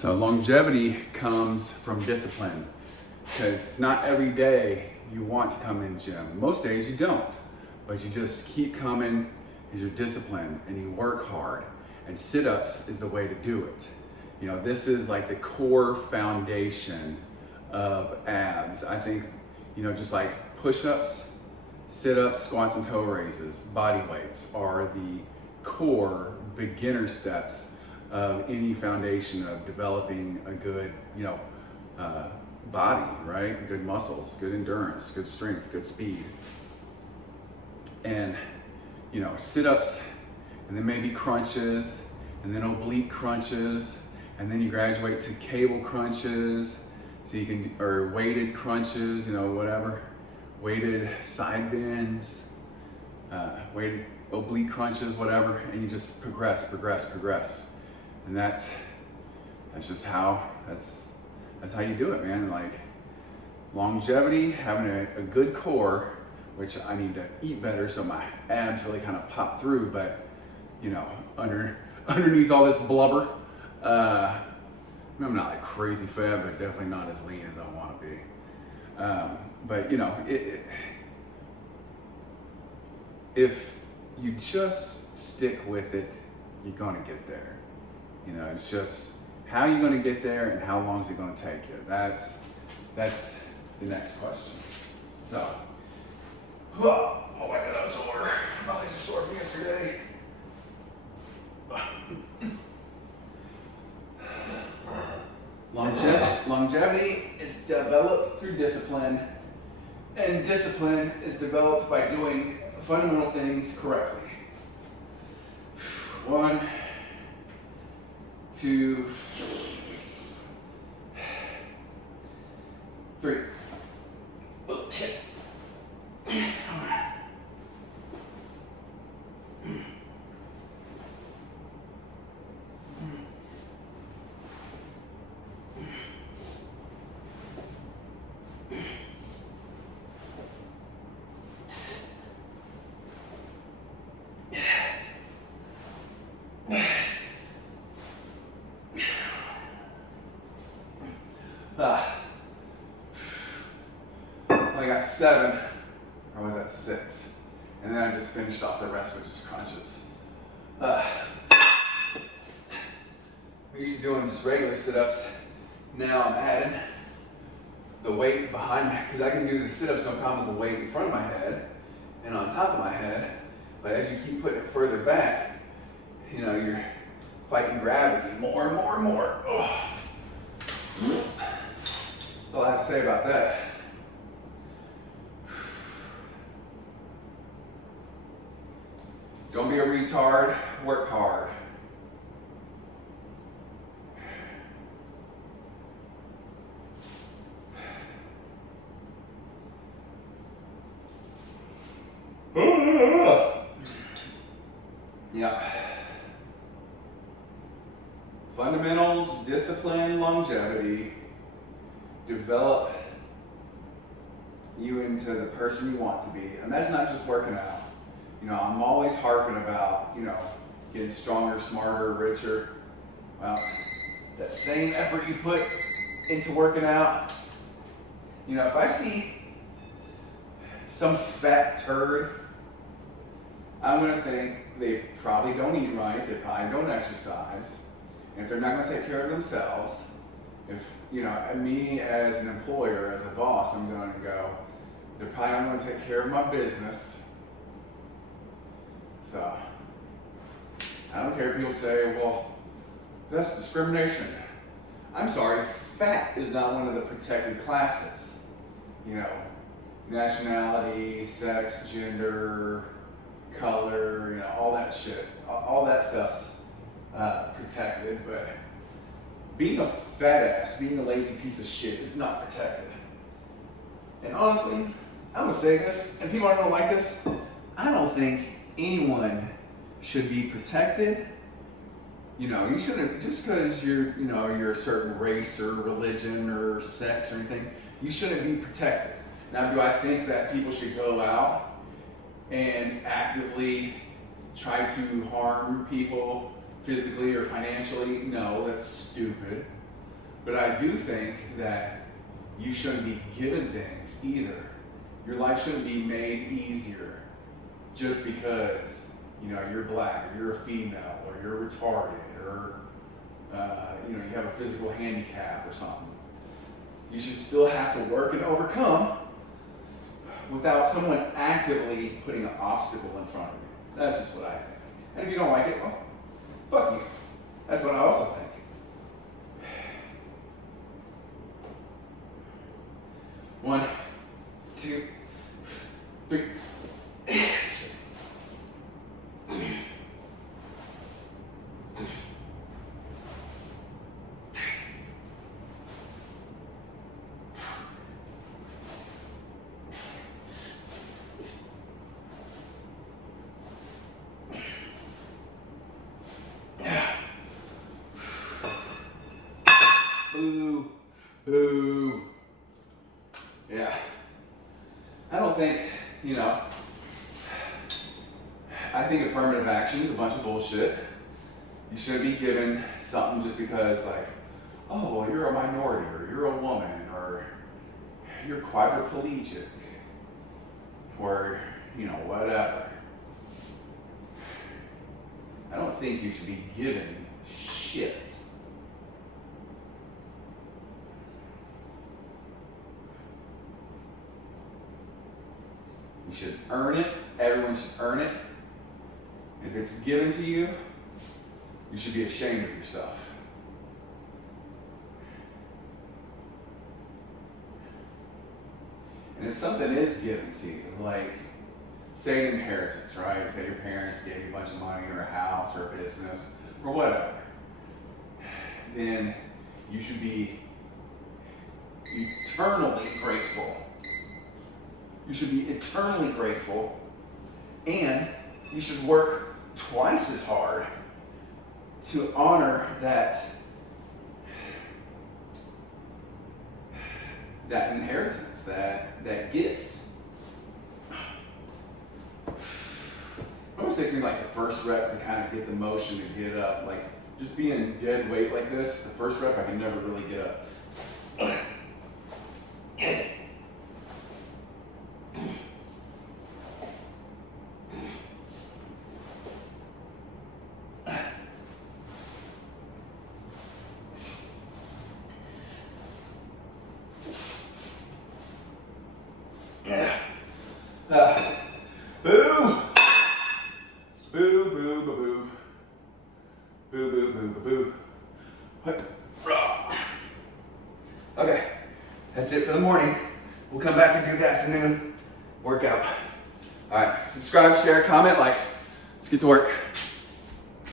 So longevity comes from discipline, because it's not every day you want to come in gym. Most days you don't, but you just keep coming because you're disciplined and you work hard. And sit-ups is the way to do it. You know, this is like the core foundation of abs. I think, you know, just like push-ups, sit-ups, squats, and toe raises, body weights are the core beginner steps of any foundation of developing a good, body, right? Good muscles, good endurance, good strength, good speed. And, sit-ups, and then maybe crunches, and then oblique crunches, and then you graduate to cable crunches, so you can, or weighted crunches, whatever, weighted side bends, weighted oblique crunches, whatever, and you just progress. And that's just how, that's how you do it, man. Like longevity, having a good core, which I need to eat better so my abs really kind of pop through, but underneath all this blubber, I'm not like crazy fat, but definitely not as lean as I want to be. But if you just stick with it, you're gonna get there. It's just how you're gonna get there and how long is it gonna take you. That's the next question. So, oh my God, I'm sore. My legs are sore from yesterday. Longevity is developed through discipline, and discipline is developed by doing fundamental things correctly. 1, 2, 3. Oh, shit. I got 7, or was that 6? And then I just finished off the rest with just crunches. We used to doing just regular sit-ups. Now I'm adding the weight behind my, because I can do the sit-ups no problem with the weight in front of my head and on top of my head. But as you keep putting it further back, you're fighting gravity more and more and more. Oh. That's all I have to say about that. Don't be a retard, work hard. Yeah. Fundamentals, discipline, longevity develop you into the person you want to be. And that's not just working out. I'm always harping about, getting stronger, smarter, richer. Well, that same effort you put into working out, if I see some fat turd, I'm gonna think they probably don't eat right, they probably don't exercise, and if they're not gonna take care of themselves, if, me as an employer, as a boss, I'm gonna go, they're probably not gonna take care of my business. So, I don't care if people say, well, that's discrimination. I'm sorry, fat is not one of the protected classes. Nationality, sex, gender, color, all that shit. All that stuff's protected, but being a fat ass, being a lazy piece of shit is not protected. And honestly, I'm gonna say this, and people aren't gonna like this, I don't think anyone should be protected. You shouldn't, just because you're a certain race or religion or sex or anything, you shouldn't be protected. Now, do I think that people should go out and actively try to harm people physically or financially? No, that's stupid. But I do think that you shouldn't be given things either. Your life shouldn't be made easier just because, you know, you're black or you're a female or you're retarded or, you know, you have a physical handicap or something. You should still have to work and overcome without someone actively putting an obstacle in front of you. That's just what I think. And if you don't like it, well, fuck you. That's what I also think. One, two, three. Boo, boo. Yeah. I don't think, you know, I think affirmative action is a bunch of bullshit. You shouldn't be given something just because, like, oh, well, you're a minority, or you're a woman, or you're quadriplegic, or, you know, whatever. I don't think you should be given shit. You should earn it. Everyone should earn it. And if it's given to you, you should be ashamed of yourself. And if something is given to you, like, say an inheritance, right? Say your parents gave you a bunch of money or a house or a business or whatever, then you should be eternally grateful. You should be eternally grateful, and you should work twice as hard to honor that inheritance, that gift. It almost takes me like the first rep to kind of get the motion to get up. Like, just being dead weight like this, the first rep I can never really get up. Boo! Boo, boo, boo, boo. Boo, boo, boo, boo, boo. What? Okay, that's it for the morning. We'll come back and do the afternoon workout. All right, subscribe, share, comment, like. Let's get to work.